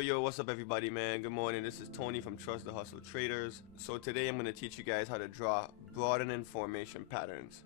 Yo, what's up everybody, man? Good morning. This is Tony from Trust the Hustle Traders. So today I'm going to teach you guys how to draw broadening formation patterns.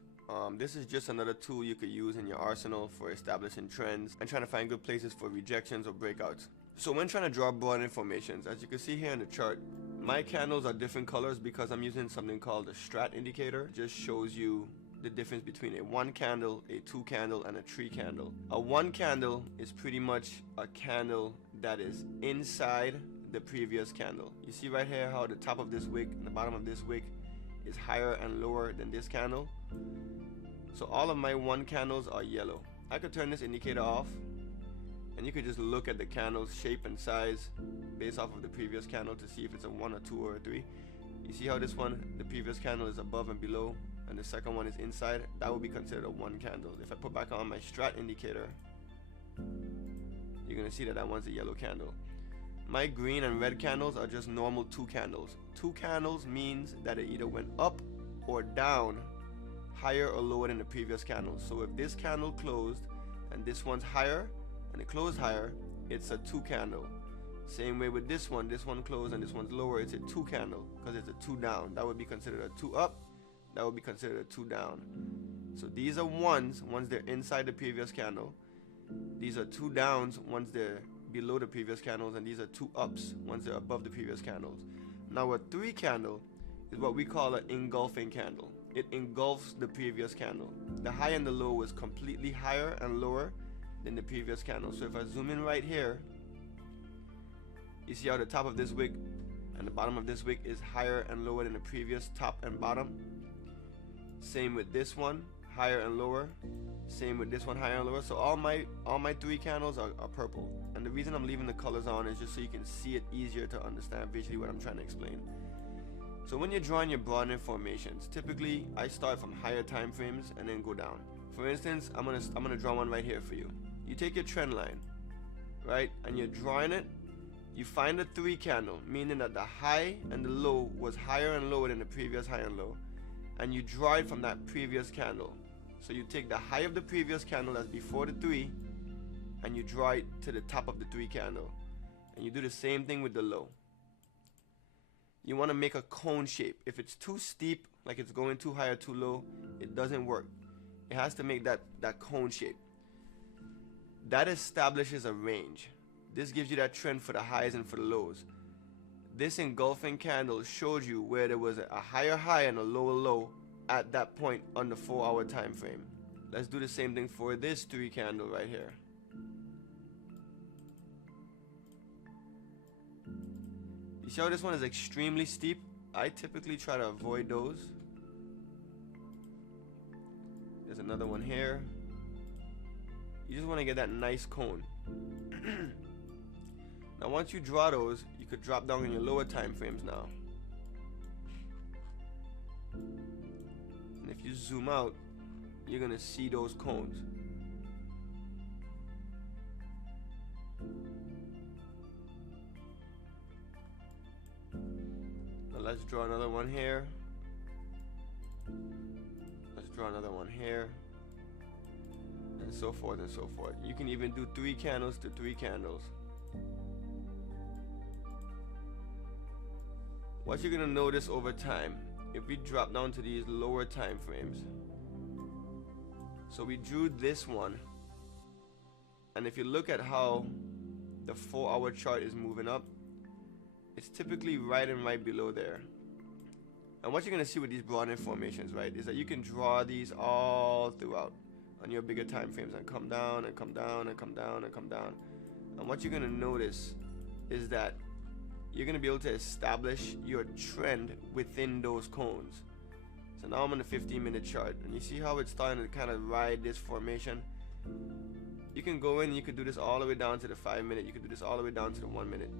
This is just another tool you could use in your arsenal for establishing trends and trying to find good places for rejections or breakouts. So when trying to draw broadening formations, as you can see here in the chart, my candles are different colors because I'm using something called a strat indicator. It just shows you the difference between a 1 candle, a 2 candle, and a 3 candle. A 1 candle is pretty much a candle that is inside the previous candle. You see right here how the top of this wick and the bottom of this wick is higher and lower than this candle. So all of my 1 candles are yellow. I could turn this indicator off and you could just look at the candle's shape and size based off of the previous candle to see if it's a 1 or 2 or a 3. You see how this one, the previous candle is above and below, and the second one is inside? That would be considered a 1 candle. If I put back on my strat indicator, you're gonna see that one's a yellow candle. My green and red candles are just normal 2 candles. 2 candles means that it either went up or down, higher or lower than the previous candle. So if this candle closed and this one's higher and it closed higher, it's a 2 candle. Same way with this one closed and this one's lower, it's a 2 candle because it's a 2 down. That would be considered a 2 up. That would be considered a 2 down. So these are ones once they're inside the previous candle. These are 2 downs once they're below the previous candles, and these are 2 ups once they're above the previous candles. Now a 3 candle is what we call an engulfing candle. It engulfs the previous candle. The high and the low is completely higher and lower than the previous candle. So if I zoom in right here, you see how the top of this wick and the bottom of this wick is higher and lower than the previous top and bottom. Same with this one, higher and lower. Same with this one, higher and lower. So all my 3 candles are purple. And the reason I'm leaving the colors on is just so you can see it easier to understand visually what I'm trying to explain. So when you're drawing your broadening formations, typically I start from higher time frames and then go down. For instance, I'm gonna draw one right here for you. You take your trend line, right, and you're drawing it. You find a 3 candle, meaning that the high and the low was higher and lower than the previous high and low, and you draw it from that previous candle. So you take the high of the previous candle that's before the 3 and you draw it to the top of the 3 candle, and you do the same thing with the low. You want to make a cone shape. If it's too steep, like it's going too high or too low, it doesn't work. It has to make that cone shape. That establishes a range. This gives you that trend for the highs and for the lows. This engulfing candle showed you where there was a higher high and a lower low at that point on the 4-hour time frame. Let's do the same thing for this 3 candle right here. You see how this one is extremely steep? I typically try to avoid those. There's another one here. You just want to get that nice cone. Now once you draw those, you could drop down in your lower time frames now. And if you zoom out, you're gonna see those cones. Now let's draw another one here. Let's draw another one here. And so forth and so forth. You can even do 3 candles to 3 candles. What you're gonna notice over time, if we drop down to these lower time frames, so we drew this one, and if you look at how the 4-hour chart is moving up, it's typically right and right below there. And what you're gonna see with these broadening formations, right, is that you can draw these all throughout on your bigger time frames and come down and come down and come down and come down. And what you're gonna notice is that you're going to be able to establish your trend within those cones. So now I'm on the 15-minute chart, and you see how it's starting to kind of ride this formation. You can go in and you can do this all the way down to the 5-minute. You can do this all the way down to the 1-minute.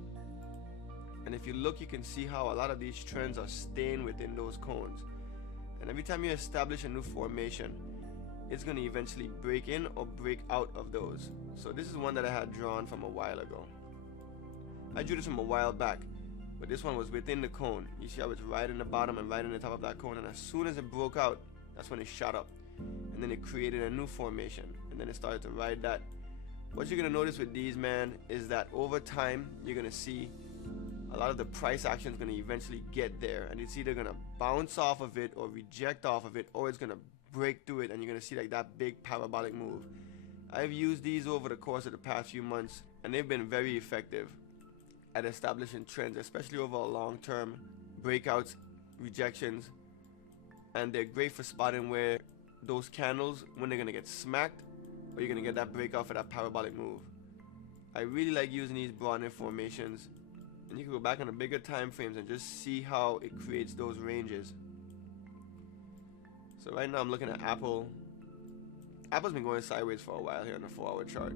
And if you look, you can see how a lot of these trends are staying within those cones. And every time you establish a new formation, it's going to eventually break in or break out of those. So this is one that I had drawn from a while ago. I drew this from a while back, but this one was within the cone. You see how it's right in the bottom and right in the top of that cone, and as soon as it broke out, that's when it shot up, and then it created a new formation, and then it started to ride that What you're gonna notice with these, man, is that over time you're gonna see a lot of the price action is gonna eventually get there, and it's either gonna bounce off of it or reject off of it, or it's gonna break through it, and you're gonna see like that big parabolic move. I've used these over the course of the past few months, and they've been very effective at establishing trends, especially over a long term, breakouts, rejections, and they're great for spotting where those candles, when they're gonna get smacked, or you're gonna get that breakout for that parabolic move. I really like using these broadening formations, and you can go back on the bigger time frames and just see how it creates those ranges. So right now I'm looking at Apple. Apple's been going sideways for a while here on the 4-hour chart.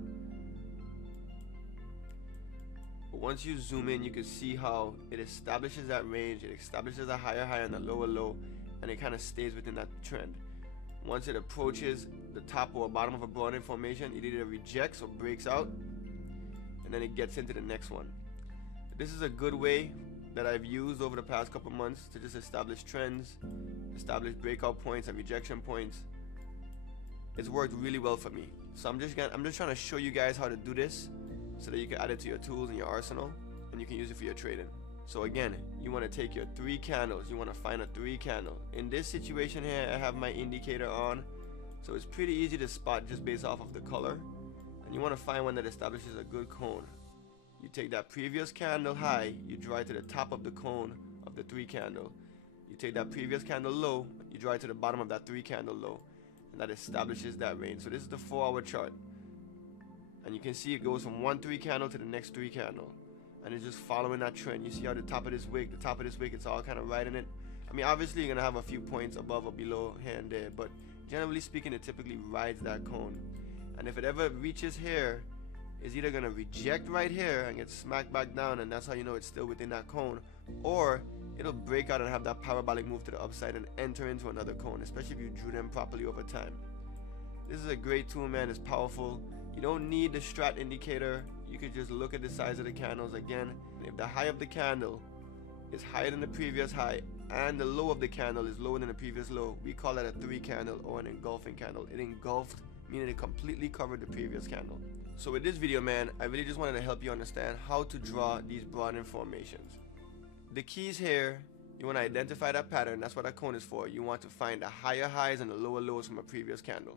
But once you zoom in, you can see how it establishes that range, it establishes a higher high and a lower low, and it kind of stays within that trend. Once it approaches the top or bottom of a broadening formation, it either rejects or breaks out, and then it gets into the next one. This is a good way that I've used over the past couple months to just establish trends, establish breakout points and rejection points. It's worked really well for me. So I'm just trying to show you guys how to do this so that you can add it to your tools and your arsenal, and you can use it for your trading. So again, you want to take your 3 candles, you want to find a 3 candle. In this situation here, I have my indicator on, so it's pretty easy to spot just based off of the color. And you want to find one that establishes a good cone. You take that previous candle high, you draw it to the top of the cone of the 3 candle. You take that previous candle low, you draw it to the bottom of that 3 candle low, and that establishes that range. So this is the 4-hour chart, and you can see it goes from one 3 candle to the next 3 candle, and it's just following that trend. You see how the top of this wick, it's all kind of riding it. I mean, obviously you're gonna have a few points above or below here and there, but generally speaking, it typically rides that cone. And if it ever reaches here, it's either gonna reject right here and get smacked back down, and that's how you know it's still within that cone, or it'll break out and have that parabolic move to the upside and enter into another cone, especially if you drew them properly over time. This is a great tool, man. It's powerful. You don't need the strat indicator. You could just look at the size of the candles again. If the high of the candle is higher than the previous high and the low of the candle is lower than the previous low, we call that a 3 candle or an engulfing candle. It engulfed, meaning it completely covered the previous candle. So with this video, man, I really just wanted to help you understand how to draw these broadening formations. The keys here, you want to identify that pattern. That's what that cone is for. You want to find the higher highs and the lower lows from a previous candle,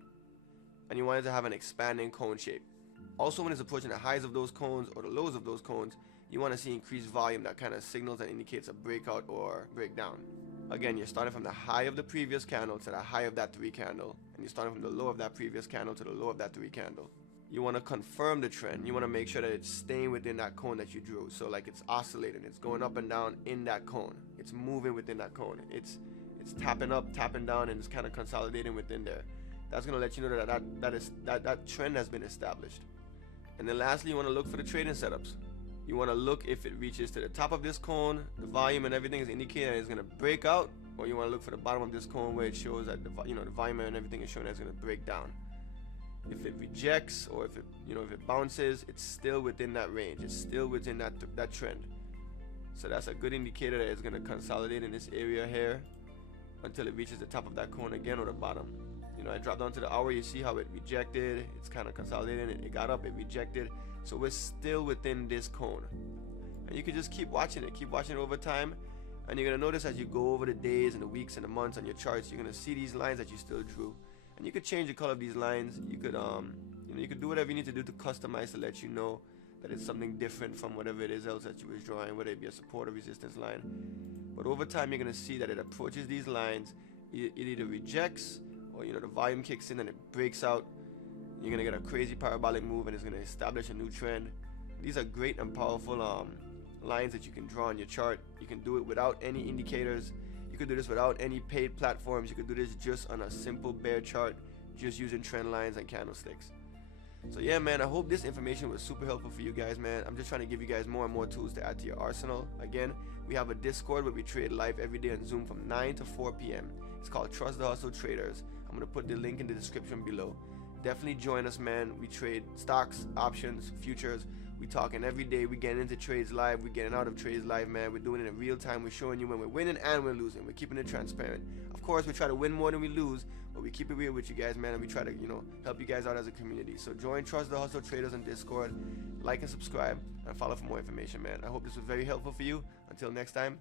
and you want it to have an expanding cone shape. Also, when it's approaching the highs of those cones or the lows of those cones, you want to see increased volume that kind of signals and indicates a breakout or breakdown. Again, you're starting from the high of the previous candle to the high of that 3 candle, and you're starting from the low of that previous candle to the low of that 3 candle. You want to confirm the trend. You want to make sure that it's staying within that cone that you drew. So like it's oscillating, it's going up and down in that cone, it's moving within that cone, it's tapping up, tapping down, and it's kind of consolidating within there. That's going to let you know that trend has been established. And then lastly, you want to look for the trading setups. You want to look if it reaches to the top of this cone, the volume and everything is indicating it's going to break out, or you want to look for the bottom of this cone where it shows that the volume and everything is showing that it's going to break down. If it rejects or if it bounces, it's still within that range. It's still within that trend. So that's a good indicator that it's going to consolidate in this area here until it reaches the top of that cone again or the bottom. I dropped down to the hour. You see how it rejected. It's kind of consolidating. It got up. It rejected. So we're still within this cone. And you can just keep watching it. Keep watching it over time. And you're going to notice as you go over the days and the weeks and the months on your charts, you're going to see these lines that you still drew. And you could change the color of these lines. You could you could do whatever you need to do to customize to let you know that it's something different from whatever it is else that you was drawing, whether it be a support or resistance line. But over time, you're going to see that it approaches these lines. It either rejects or the volume kicks in and it breaks out. You're going to get a crazy parabolic move and it's going to establish a new trend. These are great and powerful lines that you can draw on your chart. You can do it without any indicators. You could do this without any paid platforms. You could do this just on a simple bare chart, just using trend lines and candlesticks. So yeah, man, I hope this information was super helpful for you guys, man. I'm just trying to give you guys more and more tools to add to your arsenal. Again, we have a Discord where we trade live every day on Zoom from 9 to 4 p.m. It's called Trust the Hustle Traders. I'm going to put the link in the description below. Definitely join us, man. We trade stocks, options, futures. We talking every day. We getting into trades live. We getting out of trades live, man. We're doing it in real time. We're showing you when we're winning and we're losing. We're keeping it transparent. Of Of course, we try to win more than we lose, but we keep it real with you guys, man, and we try to, help you guys out as a community. So join Trust the Hustle Traders on Discord, like and subscribe, and follow for more information, man. I hope this was very helpful for you. Until next time.